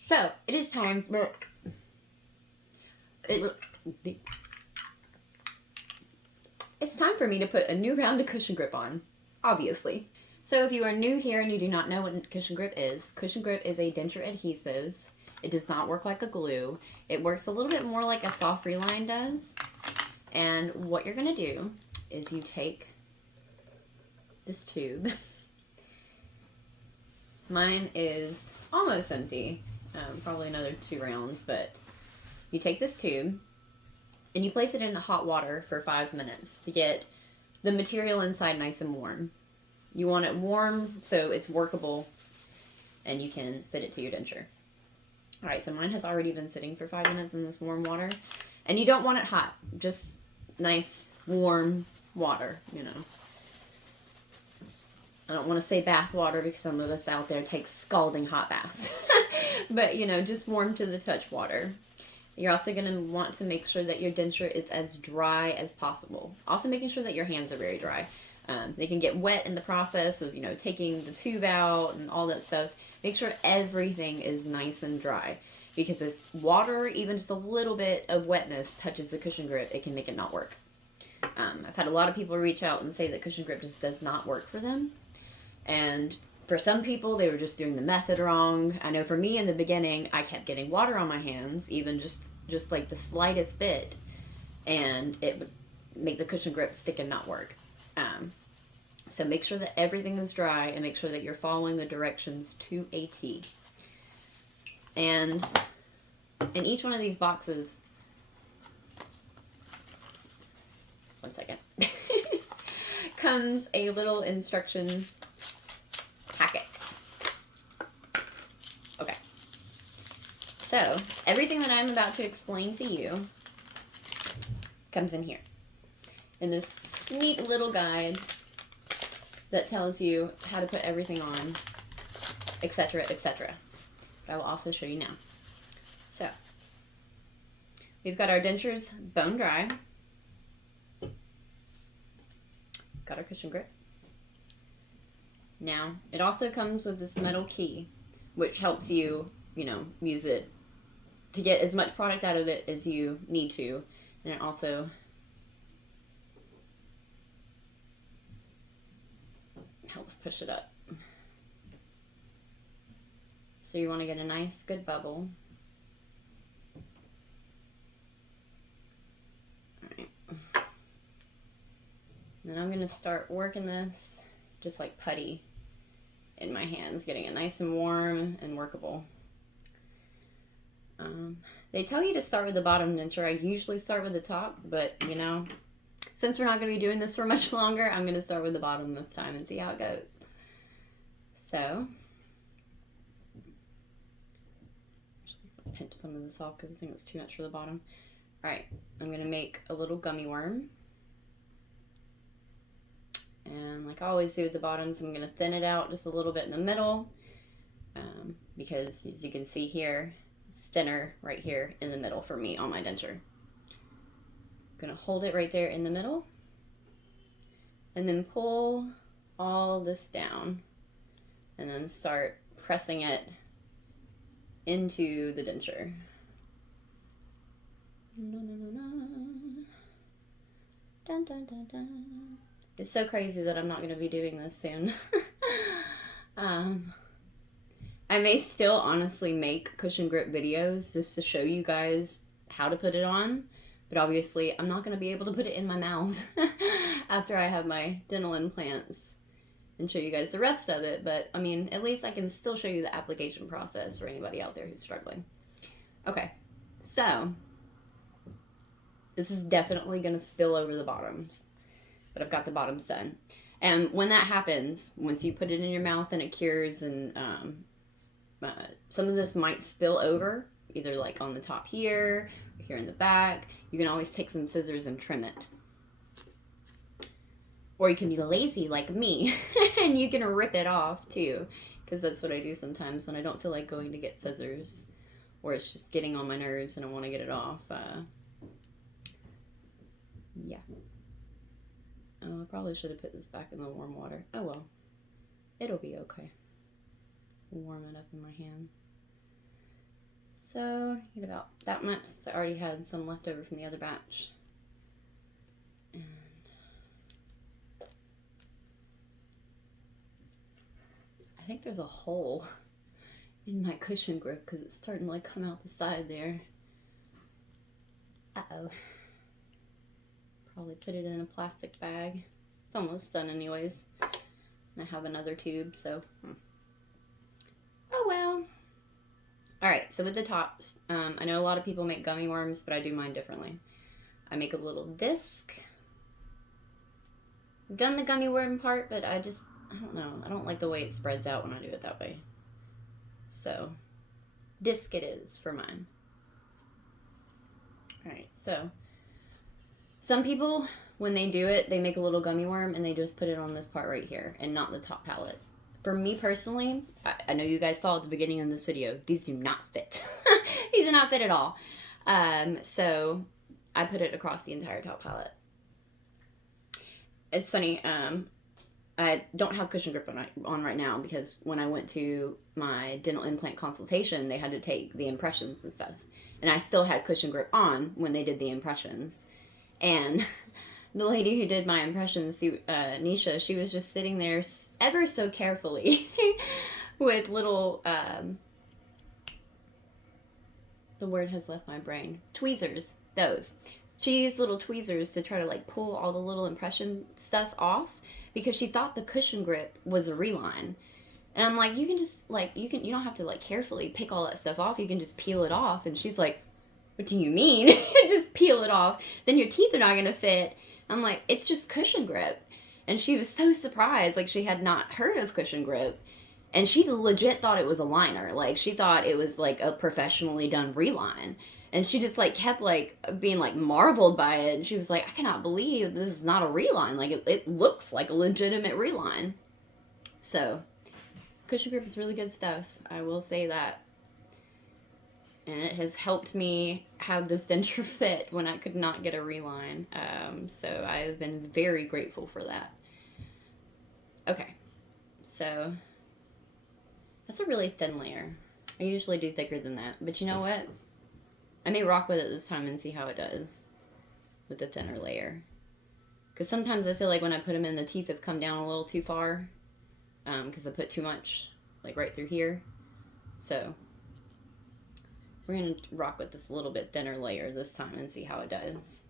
So, it is time for... It's time for me to put a new round of cushion grip on, obviously. So if you are new here and you do not know what cushion grip is a denture adhesive. It does not work like a glue. It works a little bit more like a soft reline does. And what you're going to do is you take this tube. Mine is almost empty, probably another 2 rounds, but you take this tube and you place it in hot water for 5 minutes to get the material inside nice and warm. You want it warm so it's workable and you can fit it to your denture. Alright, so mine has already been sitting for 5 minutes in this warm water. And you don't want it hot, just nice, warm water, you know. I don't want to say bath water because some of us out there take scalding hot baths. But, you know, just warm to the touch water. You're also going to want to make sure that your denture is as dry as possible. Also making sure that your hands are very dry. They can get wet in the process of, you know, taking the tube out and all that stuff. Make sure everything is nice and dry. Because if water, even just a little bit of wetness, touches the cushion grip, it can make it not work. I've had a lot of people reach out and say that cushion grip just does not work for them. And for some people, they were just doing the method wrong. I know for me in the beginning, I kept getting water on my hands, even just like the slightest bit, and it would make the cushion grip stick and not work. So make sure that everything is dry and make sure that you're following the directions to a T. And in each one of these boxes, one second, comes a little instruction packets. Okay. So, everything that I'm about to explain to you comes in here. In this neat little guide that tells you how to put everything on, etc., etc. But I will also show you now. So, we've got our dentures bone dry. Got our cushion grip. Now, it also comes with this metal key, which helps you, you know, use it to get as much product out of it as you need to. And it also helps push it up. So you want to get a nice, good bubble. Alright. Then I'm going to start working this just like putty in my hands, getting it nice and warm and workable. They tell you to start with the bottom denture. I usually start with the top, but you know, since we're not going to be doing this for much longer, I'm going to start with the bottom this time and see how it goes. So, actually pinch some of this off because I think it's too much for the bottom. Alright, I'm going to make a little gummy worm. And like I always do with the bottoms, I'm going to thin it out just a little bit in the middle. Because as you can see here, it's thinner right here in the middle for me on my denture. I'm going to hold it right there in the middle. And then pull all this down. And then start pressing it into the denture. Dun, dun, dun, dun. It's so crazy that I'm not going to be doing this soon. I may still honestly make cushion grip videos just to show you guys how to put it on. But obviously, I'm not going to be able to put it in my mouth after I have my dental implants and show you guys the rest of it. But, I mean, at least I can still show you the application process for anybody out there who's struggling. Okay, so this is definitely going to spill over the bottoms. But I've got the bottoms done. And when that happens, once you put it in your mouth and it cures, and some of this might spill over, either like on the top here, or here in the back, you can always take some scissors and trim it. Or you can be lazy like me, and you can rip it off too, because that's what I do sometimes when I don't feel like going to get scissors, or it's just getting on my nerves and I want to get it off. Yeah. Oh, I probably should have put this back in the warm water. Oh well, it'll be okay. Warm it up in my hands. So, get about that much. So I already had some left over from the other batch. And I think there's a hole in my cushion grip because it's starting to like come out the side there. Uh-oh. Probably put it in a plastic bag. It's almost done anyways. And I have another tube, so oh well. Alright, so with the tops, I know a lot of people make gummy worms, but I do mine differently. I make a little disc. I've done the gummy worm part, but I don't know. I don't like the way it spreads out when I do it that way. So, disc it is for mine. Alright, so some people, when they do it, they make a little gummy worm and they just put it on this part right here and not the top palette. For me personally, I know you guys saw at the beginning of this video, these do not fit. These do not fit at all. So I put it across the entire top palette. It's funny, I don't have cushion grip on right now because when I went to my dental implant consultation, they had to take the impressions and stuff. And I still had cushion grip on when they did the impressions. And the lady who did my impressions, Nisha, she was just sitting there ever so carefully with little, the word has left my brain, tweezers, those. She used little tweezers to try to like pull all the little impression stuff off because she thought the cushion grip was a reline. And I'm like, you can just like, you don't have to like carefully pick all that stuff off. You can just peel it off. And she's like, what do you mean? Just peel it off. Then your teeth are not going to fit. I'm like, it's just cushion grip. And she was so surprised. Like, she had not heard of cushion grip. And she legit thought it was a liner. Like, she thought it was, like, a professionally done reline. And she just, like, kept, like, being, like, marveled by it. And she was like, I cannot believe this is not a reline. Like, it looks like a legitimate reline. So, cushion grip is really good stuff. I will say that. And it has helped me have this denture fit when I could not get a reline. So I've been very grateful for that. Okay, so that's a really thin layer. I usually do thicker than that, but you know what? I may rock with it this time and see how it does with the thinner layer. Because sometimes I feel like when I put them in, the teeth have come down a little too far because I put too much, like right through here. So we're going to rock with this little bit thinner layer this time and see how it does.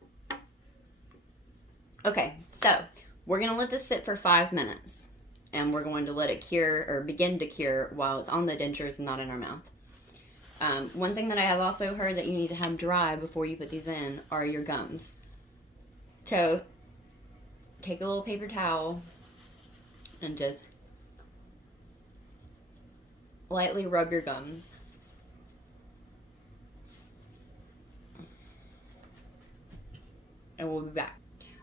Okay, so we're going to let this sit for 5 minutes. And we're going to let it cure, or begin to cure, while it's on the dentures and not in our mouth. One thing that I have also heard that you need to have dry before you put these in are your gums. So, take a little paper towel and just lightly rub your gums. And we'll be back.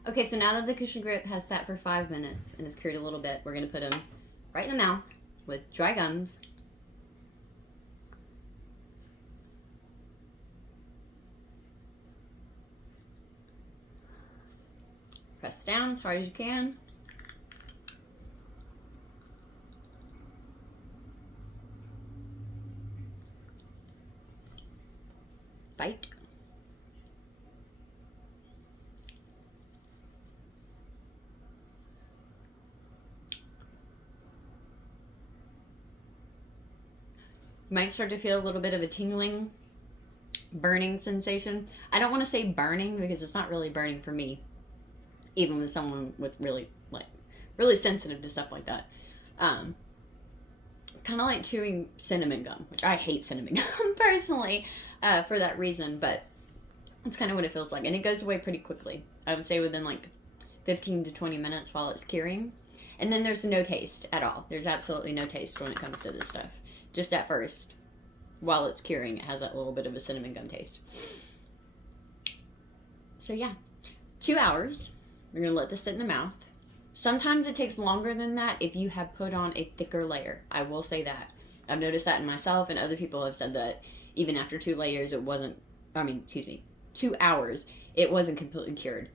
Okay, so now that the cushion grip has sat for 5 minutes and has cured a little bit, we're going to put them right in the mouth with dry gums. Press down as hard as you can. Bite. You might start to feel a little bit of a tingling, burning sensation. I don't want to say burning because it's not really burning for me, even with someone with really sensitive to stuff like that. It's kind of like chewing cinnamon gum, which I hate cinnamon gum personally for that reason, but it's kind of what it feels like. And it goes away pretty quickly. I would say within like 15 to 20 minutes while it's curing. And then there's no taste at all. There's absolutely no taste when it comes to this stuff. Just at first, while it's curing, it has that little bit of a cinnamon gum taste. So yeah, 2 hours. We're going to let this sit in the mouth. Sometimes it takes longer than that if you have put on a thicker layer. I will say that. I've noticed that in myself, and other people have said that even after 2 layers, 2 hours, it wasn't completely cured.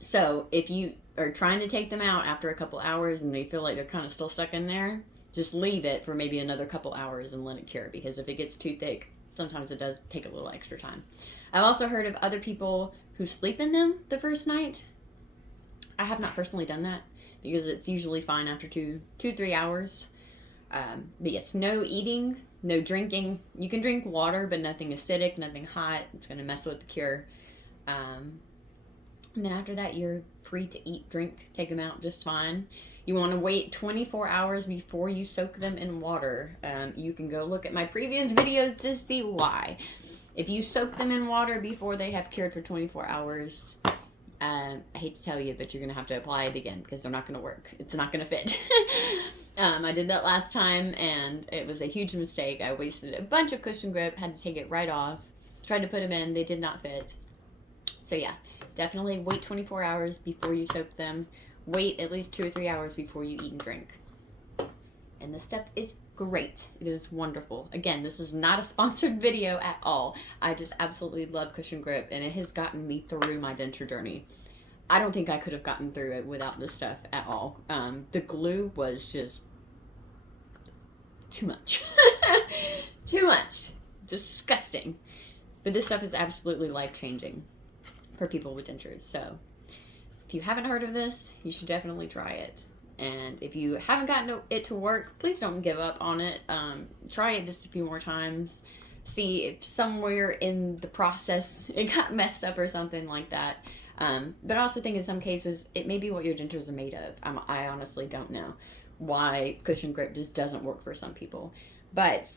So if you are trying to take them out after a couple hours and they feel like they're kind of still stuck in there, just leave it for maybe another couple hours and let it cure, because if it gets too thick, sometimes it does take a little extra time. I've also heard of other people who sleep in them the first night. I have not personally done that because it's usually fine after 2-3 hours. But yes, no eating, no drinking. You can drink water, but nothing acidic, nothing hot. It's going to mess with the cure. And then after that, you're free to eat, drink, take them out just fine. You want to wait 24 hours before you soak them in water. You can go look at my previous videos to see why. If you soak them in water before they have cured for 24 hours, I hate to tell you, but you're going to have to apply it again because they're not going to work. It's not going to fit. I did that last time, and it was a huge mistake. I wasted a bunch of cushion grip, had to take it right off. Tried to put them in. They did not fit. So yeah, definitely wait 24 hours before you soak them. Wait at least 2 or 3 hours before you eat and drink. And this stuff is great. It is wonderful. Again, this is not a sponsored video at all. I just absolutely love cushion grip, and it has gotten me through my denture journey. I don't think I could have gotten through it without this stuff at all. The glue was just too much. Too much. Disgusting. But this stuff is absolutely life-changing for people with dentures. So if you haven't heard of this, you should definitely try it. And if you haven't gotten it to work, please don't give up on it. Try it just a few more times. See if somewhere in the process it got messed up or something like that. But I also think in some cases, it may be what your dentures are made of. I honestly don't know why cushion grip just doesn't work for some people. But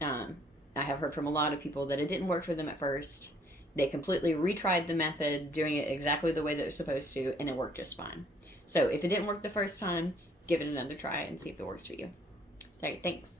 I have heard from a lot of people that it didn't work for them at first. They completely retried the method, doing it exactly the way that it was supposed to, and it worked just fine. So if it didn't work the first time, give it another try and see if it works for you. All right, thanks.